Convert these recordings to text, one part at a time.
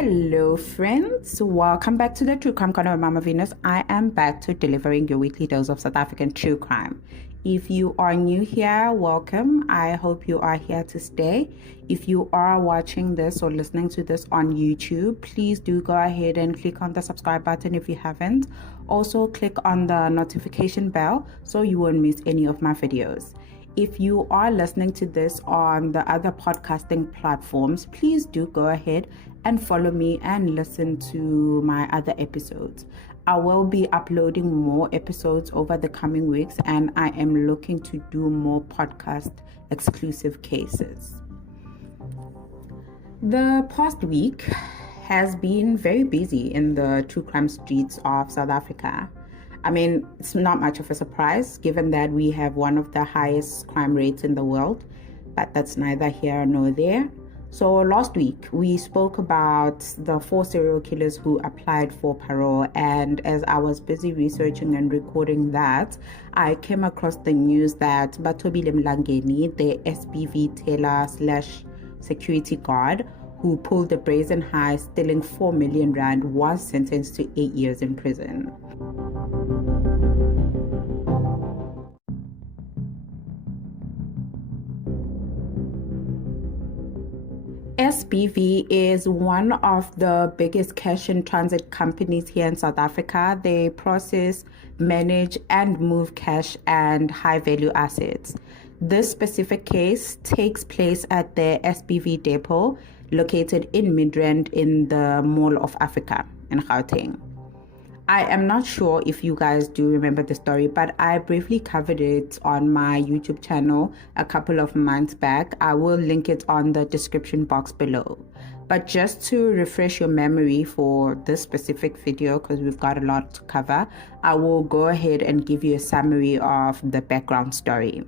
Hello friends, welcome back to the True Crime Corner with Mama Venus. I am back to delivering your weekly dose of South African true crime. If you are new here, welcome. I hope you are here to stay. If you are watching this or listening to this on YouTube, please do go ahead and click on the subscribe button if you haven't. Also click on the notification bell so you won't miss any of my videos. If you are listening to this on the other podcasting platforms, please do go ahead and follow me and listen to my other episodes. I will be uploading more episodes over the coming weeks, and I am looking to do more podcast exclusive cases. The past week has been very busy in the true crime streets of South Africa. I mean, it's not much of a surprise given that we have one of the highest crime rates in the world, but that's neither here nor there. So last week we spoke about the 4 serial killers who applied for parole, and as I was busy researching and recording that, I came across the news that Bathobile Mlangeni, the SPV teller / security guard who pulled the brazen heist stealing 4 million rand, was sentenced to 8 years in prison. SPV is one of the biggest cash in transit companies here in South Africa. They process, manage, and move cash and high value assets. This specific case takes place at the SPV depot located in Midrand in the Mall of Africa in Gauteng. I am not sure if you guys do remember the story, but I briefly covered it on my YouTube channel a couple of months back. I will link it on the description box below. But just to refresh your memory for this specific video, because we've got a lot to cover, I will go ahead and give you a summary of the background story.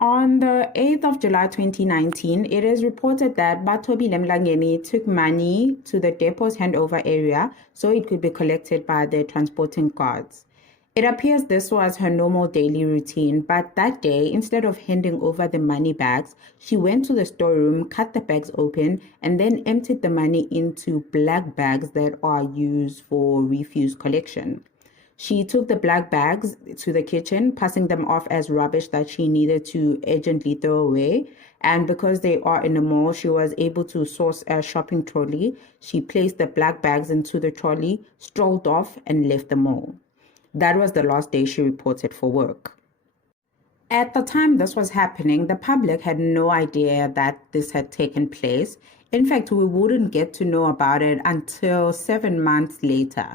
On the 8th of July 2019, it is reported that Bathobile Mlangeni took money to the depot's handover area so it could be collected by the transporting guards. It appears this was her normal daily routine, but that day, instead of handing over the money bags, she went to the storeroom, cut the bags open, and then emptied the money into black bags that are used for refuse collection. She took the black bags to the kitchen, passing them off as rubbish that she needed to urgently throw away. And because they are in a mall, she was able to source a shopping trolley. She placed the black bags into the trolley, strolled off, and left the mall. That was the last day she reported for work. At the time this was happening, the public had no idea that this had taken place. In fact, we wouldn't get to know about it until 7 months later.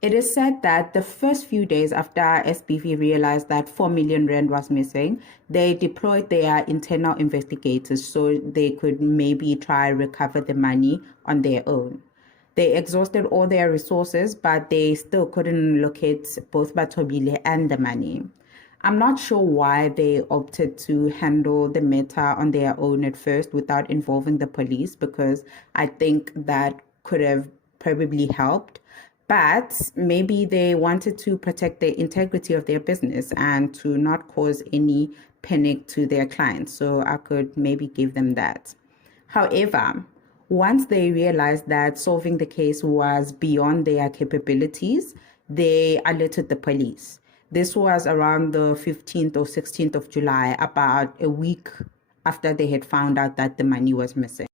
It is said that the first few days after SPV realized that 4 million rand was missing, they deployed their internal investigators so they could maybe try recover the money on their own. They exhausted all their resources, but they still couldn't locate both Bathobile and the money. I'm not sure why they opted to handle the matter on their own at first without involving the police, because I think that could have probably helped. But maybe they wanted to protect the integrity of their business and to not cause any panic to their clients. So I could maybe give them that. However, once they realized that solving the case was beyond their capabilities, they alerted the police. This was around the 15th or 16th of July, about a week after they had found out that the money was missing.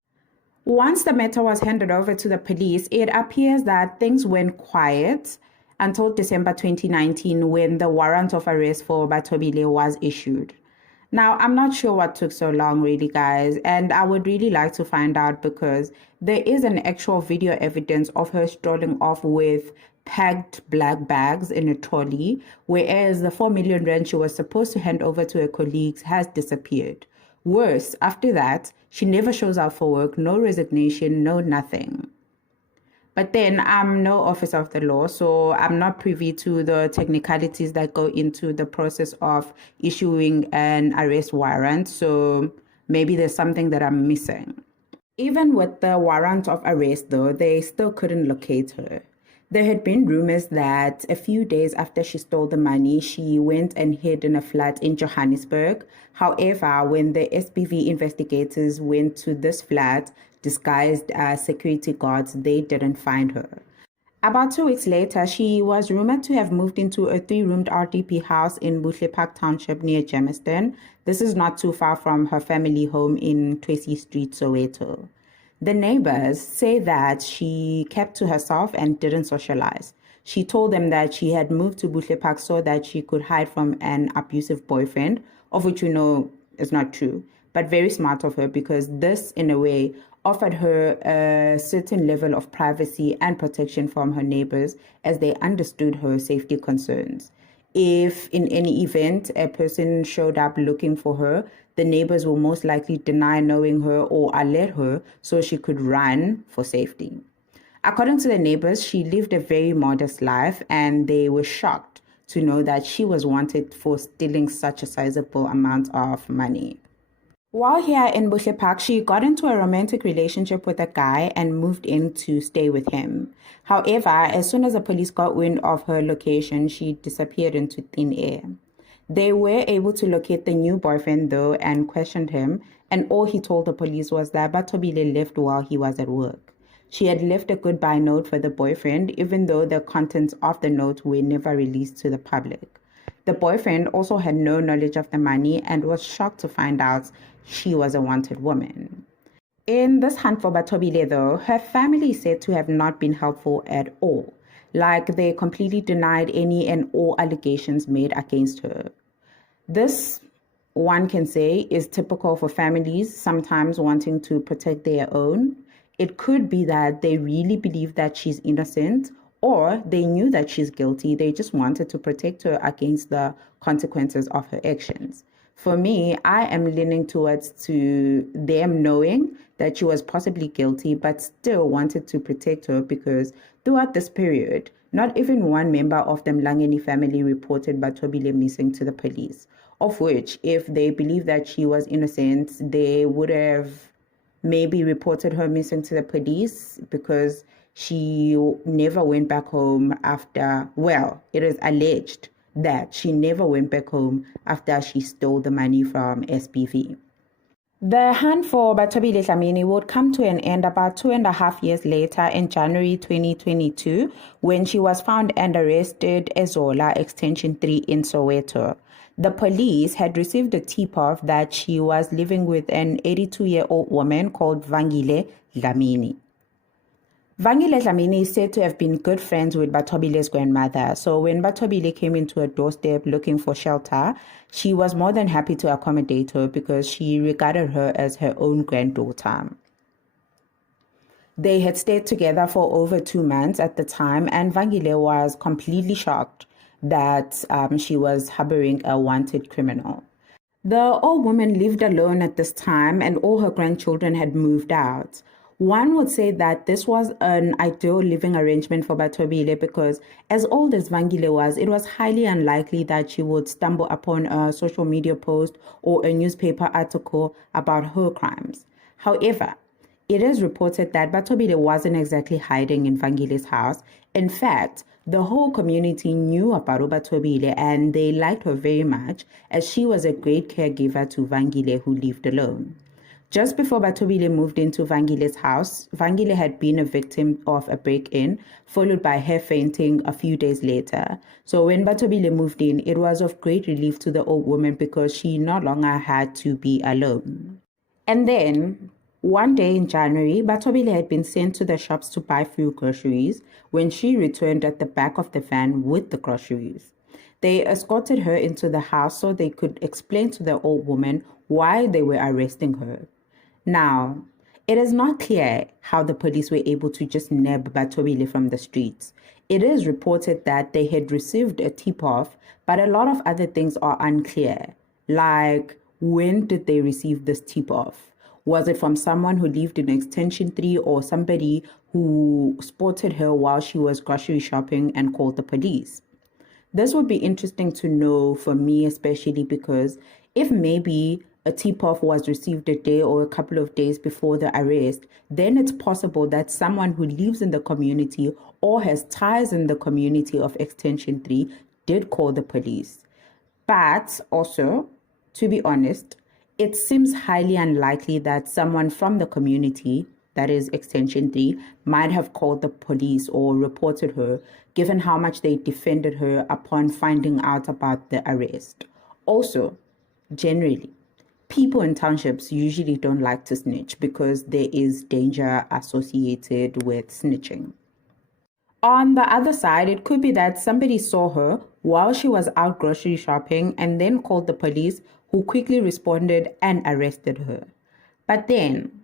Once the matter was handed over to the police, it appears that things went quiet until December 2019 when the warrant of arrest for Bathobile was issued. Now, I'm not sure what took so long really, guys, and I would really like to find out because there is an actual video evidence of her strolling off with packed black bags in a trolley, whereas the 4 million rand she was supposed to hand over to her colleagues has disappeared. Worse, after that, she never shows up for work, no resignation, no nothing. But then I'm no officer of the law, so I'm not privy to the technicalities that go into the process of issuing an arrest warrant, so maybe there's something that I'm missing. Even with the warrant of arrest, though, they still couldn't locate her. There had been rumors that a few days after she stole the money, she went and hid in a flat in Johannesburg. However, when the SBV investigators went to this flat, disguised as security guards, they didn't find her. About 2 weeks later, she was rumored to have moved into a 3-roomed RDP house in Buhle Park Township near Germiston. This is not too far from her family home in Tracy Street, Soweto. The neighbors say that she kept to herself and didn't socialize. She told them that she had moved to Buhle Park so that she could hide from an abusive boyfriend, of which we know is not true, but very smart of her because this, in a way, offered her a certain level of privacy and protection from her neighbors as they understood her safety concerns. If in any event a person showed up looking for her, the neighbors will most likely deny knowing her or alert her so she could run for safety. According to the neighbors, she lived a very modest life and they were shocked to know that she was wanted for stealing such a sizable amount of money. While here in Buhle Park, she got into a romantic relationship with a guy and moved in to stay with him. However, as soon as the police got wind of her location, she disappeared into thin air. They were able to locate the new boyfriend though and questioned him, and all he told the police was that Bathobile left while he was at work. She had left a goodbye note for the boyfriend, even though the contents of the note were never released to the public. The boyfriend also had no knowledge of the money and was shocked to find out she was a wanted woman. In this hunt for Bathobile, though, her family is said to have not been helpful at all. Like they completely denied any and all allegations made against her. This, one can say, is typical for families sometimes wanting to protect their own. It could be that they really believe that she's innocent, or they knew that she's guilty. They just wanted to protect her against the consequences of her actions. For me, I am leaning towards to them knowing that she was possibly guilty, but still wanted to protect her because throughout this period, not even one member of the Mlangeni family reported Bathobile missing to the police, of which, if they believed that she was innocent, they would have maybe reported her missing to the police because she never went back home after, well, it is alleged that she never went back home after she stole the money from SBV. The hunt for Bathobile Mlangeni would come to an end about 2.5 years later in January 2022 when she was found and arrested at Zola Extension 3 in Soweto. The police had received a tip-off that she was living with an 82-year-old woman called Vangile Dlamini. Vangile Dlamini is said to have been good friends with Bathobile's grandmother, so when Bathobile came into her doorstep looking for shelter, she was more than happy to accommodate her because she regarded her as her own granddaughter. They had stayed together for over 2 months at the time, and Vangile was completely shocked that she was harboring a wanted criminal. The old woman lived alone at this time, and all her grandchildren had moved out. One would say that this was an ideal living arrangement for Bathobile because as old as Vangile was, it was highly unlikely that she would stumble upon a social media post or a newspaper article about her crimes. However, it is reported that Bathobile wasn't exactly hiding in Vangile's house. In fact, the whole community knew about Bathobile and they liked her very much as she was a great caregiver to Vangile who lived alone. Just before Bathobile moved into Vangile's house, Vangile had been a victim of a break-in, followed by her fainting a few days later. So when Bathobile moved in, it was of great relief to the old woman because she no longer had to be alone. And then, one day in January, Bathobile had been sent to the shops to buy few groceries when she returned at the back of the van with the groceries. They escorted her into the house so they could explain to the old woman why they were arresting her. Now, it is not clear how the police were able to just nab Bathobile from the streets. It is reported that they had received a tip-off, but a lot of other things are unclear. Like, when did they receive this tip-off? Was it from someone who lived in Extension 3 or somebody who spotted her while she was grocery shopping and called the police? This would be interesting to know for me, especially because if maybe a tip-off was received a day or a couple of days before the arrest, then it's possible that someone who lives in the community or has ties in the community of Extension 3 did call the police. But also, to be honest, it seems highly unlikely that someone from the community, that is Extension 3, might have called the police or reported her, given how much they defended her upon finding out about the arrest. Also, generally, people in townships usually don't like to snitch because there is danger associated with snitching. On the other side, it could be that somebody saw her while she was out grocery shopping and then called the police, who quickly responded and arrested her. But then,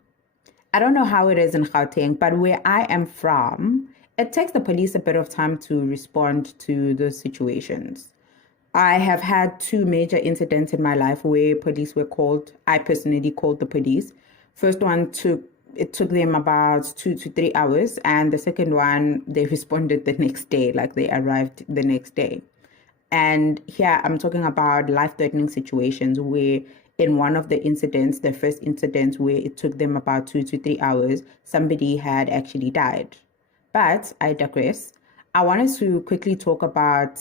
I don't know how it is in Gauteng, but where I am from, it takes the police a bit of time to respond to those situations. I have had two major incidents in my life where police were called. I personally called the police. First one took them about 2 to 3 hours, and the second one they responded the next day, like they arrived the next day. And here I'm talking about life-threatening situations where in one of the incidents, the first incident where it took them about 2 to 3 hours, somebody had actually died. But I digress. I wanted to quickly talk about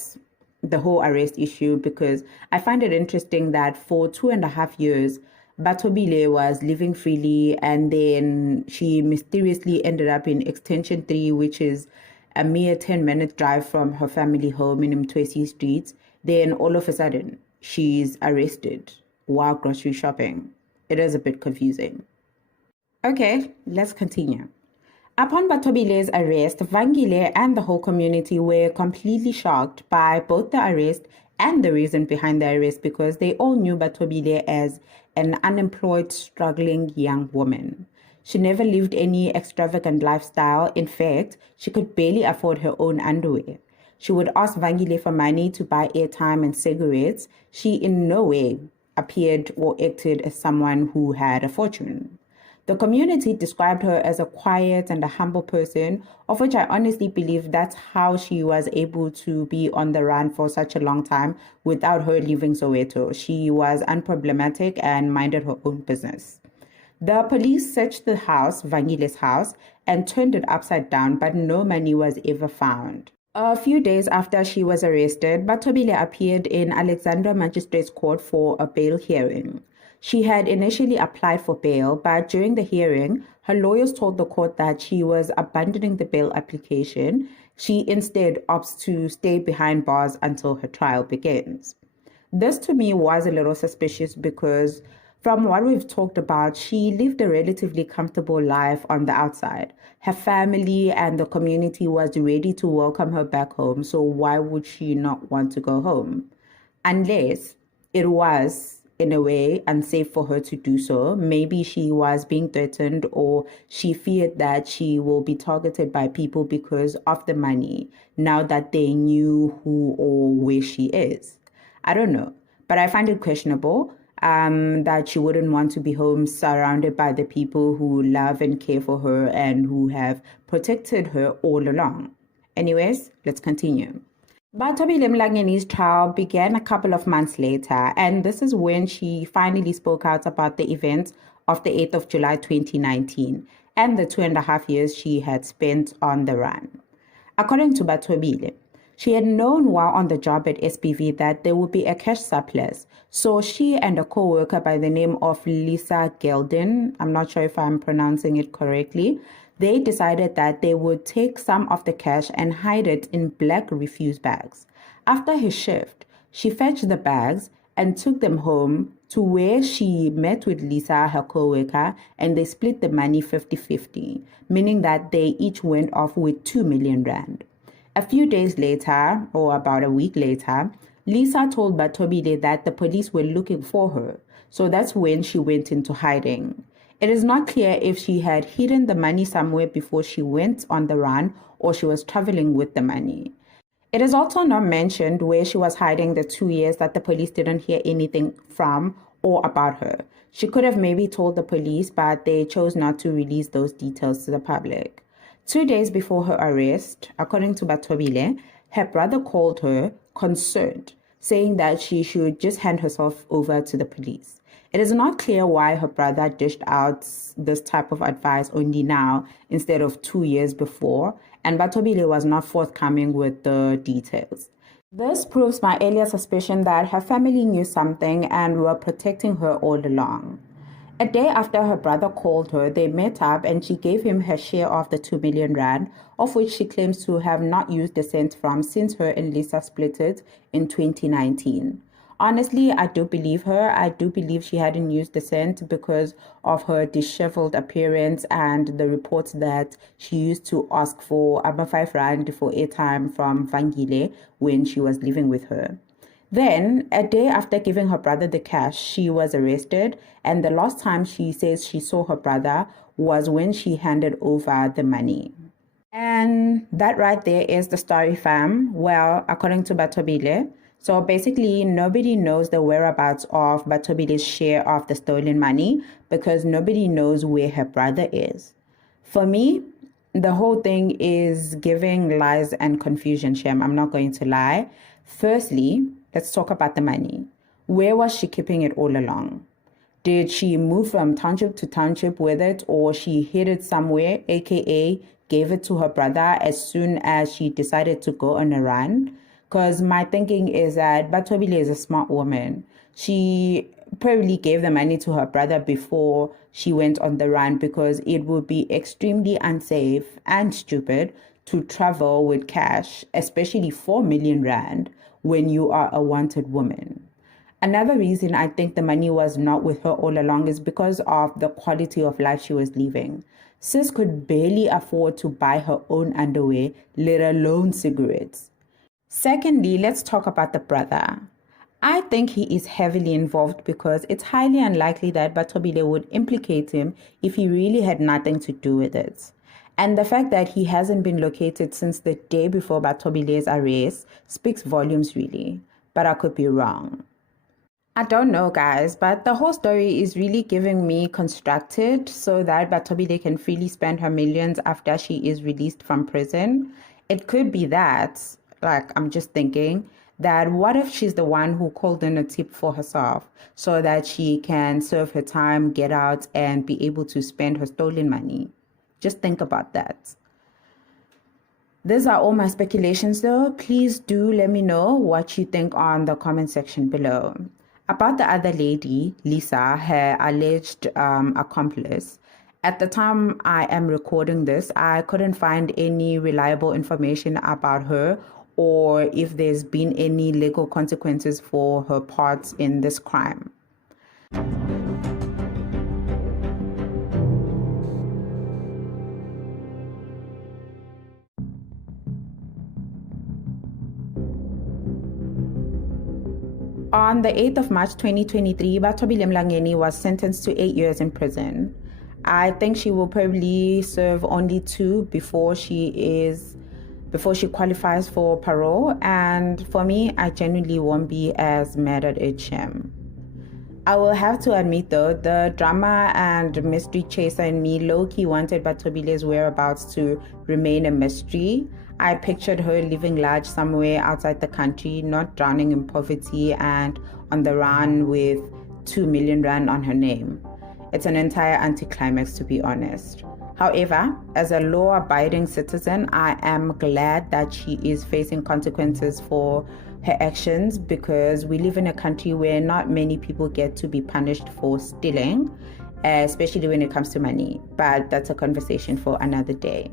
the whole arrest issue because I find it interesting that for 2.5 years, Bathobile was living freely, and then she mysteriously ended up in Extension 3, which is a mere 10-minute drive from her family home in Mtwesi Street. Then all of a sudden, she's arrested while grocery shopping. It is a bit confusing. Okay, let's continue. Upon Bathobile's arrest, Vangile and the whole community were completely shocked by both the arrest and the reason behind the arrest because they all knew Bathobile as an unemployed, struggling young woman. She never lived any extravagant lifestyle. In fact, she could barely afford her own underwear. She would ask Vangile for money to buy airtime and cigarettes. She in no way appeared or acted as someone who had a fortune. The community described her as a quiet and a humble person, of which I honestly believe that's how she was able to be on the run for such a long time without her leaving Soweto. She was unproblematic and minded her own business. The police searched the house, Vangile's house, and turned it upside down, but no money was ever found. A few days after she was arrested, Bathobile appeared in Alexandra Magistrates Court for a bail hearing. She had initially applied for bail, but during the hearing, her lawyers told the court that she was abandoning the bail application. She instead opts to stay behind bars until her trial begins. This to me was a little suspicious because from what we've talked about, she lived a relatively comfortable life on the outside. Her family and the community was ready to welcome her back home, so why would she not want to go home? Unless it was, in a way, unsafe for her to do so. Maybe she was being threatened or she feared that she will be targeted by people because of the money now that they knew who or where she is. I don't know, but I find it questionable that she wouldn't want to be home surrounded by the people who love and care for her and who have protected her all along. Anyways, let's continue. Bathobile Mlangeni's trial began a couple of months later, and this is when she finally spoke out about the events of the 8th of July 2019 and the 2.5 years she had spent on the run. According to Bathobile, she had known while on the job at SPV that there would be a cash surplus, so she and a co-worker by the name of Lisa Gelden, I'm not sure if I'm pronouncing it correctly, they decided that they would take some of the cash and hide it in black refuse bags. After her shift, she fetched the bags and took them home to where she met with Lisa, her co-worker, and they split the money 50-50, meaning that they each went off with 2 million rand. A few days later, or about a week later, Lisa told Bathobile that the police were looking for her, so that's when she went into hiding. It is not clear if she had hidden the money somewhere before she went on the run or she was traveling with the money. It is also not mentioned where she was hiding the 2 years that the police didn't hear anything from or about her. She could have maybe told the police, but they chose not to release those details to the public. 2 days before her arrest, according to Bathobile, her brother called her concerned, saying that she should just hand herself over to the police. It is not clear why her brother dished out this type of advice only now instead of 2 years before, and Bathobile was not forthcoming with the details. This proves my earlier suspicion that her family knew something and were protecting her all along. A day after her brother called her, they met up and she gave him her share of the 2 million rand, of which she claims to have not used a cent from since her and Lisa split it in 2019. Honestly, I do believe her. I do believe she hadn't used the cent because of her disheveled appearance and the reports that she used to ask for about 5 rand for airtime from Vangile when she was living with her. Then, a day after giving her brother the cash, she was arrested, and the last time she says she saw her brother was when she handed over the money. And that right there is the story, fam. Well, according to Bathobile. So basically, nobody knows the whereabouts of Bathobile's share of the stolen money because nobody knows where her brother is. For me, the whole thing is giving lies and confusion, Shem. I'm not going to lie. Firstly, let's talk about the money. Where was she keeping it all along? Did she move from township to township with it, or she hid it somewhere, aka gave it to her brother as soon as she decided to go on a run? Because my thinking is that Bathobile is a smart woman. She probably gave the money to her brother before she went on the run because it would be extremely unsafe and stupid to travel with cash, especially 4 million rand, when you are a wanted woman. Another reason I think the money was not with her all along is because of the quality of life she was living. Sis could barely afford to buy her own underwear, let alone cigarettes. Secondly, let's talk about the brother. I think he is heavily involved because it's highly unlikely that Bathobile would implicate him if he really had nothing to do with it. And the fact that he hasn't been located since the day before Bathobile's arrest speaks volumes really, but I could be wrong. I don't know, guys, but the whole story is really giving me constructed so that Bathobile can freely spend her millions after she is released from prison. It could be that, like, I'm just thinking that what if she's the one who called in a tip for herself so that she can serve her time, get out, and be able to spend her stolen money? Just think about that. These are all my speculations though. Please do let me know what you think on the comment section below. About the other lady, Lisa, her alleged accomplice, at the time I am recording this, I couldn't find any reliable information about her or if there's been any legal consequences for her part in this crime. On the 8th of March 2023, Bathobile Mlangeni was sentenced to 8 years in prison. I think she will probably serve only 2 before she qualifies for parole, and for me, I genuinely won't be as mad at it, Shem. I will have to admit though, the drama and mystery chaser in me low-key wanted Bathobile's whereabouts to remain a mystery. I pictured her living large somewhere outside the country, not drowning in poverty and on the run with 2 million rand on her name. It's an entire anticlimax, to be honest. However, as a law-abiding citizen, I am glad that she is facing consequences for her actions because we live in a country where not many people get to be punished for stealing, especially when it comes to money. But that's a conversation for another day.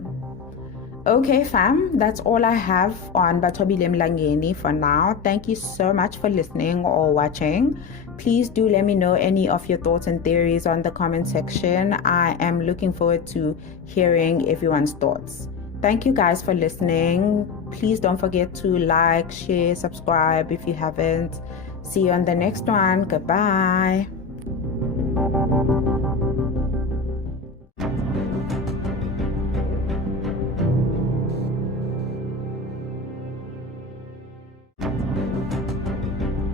Okay, fam, that's all I have on Bathobile Mlangeni for now. Thank you so much for listening or watching. Please do let me know any of your thoughts and theories on the comment section. I am looking forward to hearing everyone's thoughts. Thank you guys for listening. Please don't forget to like, share, subscribe if you haven't. See you on the next one. Goodbye.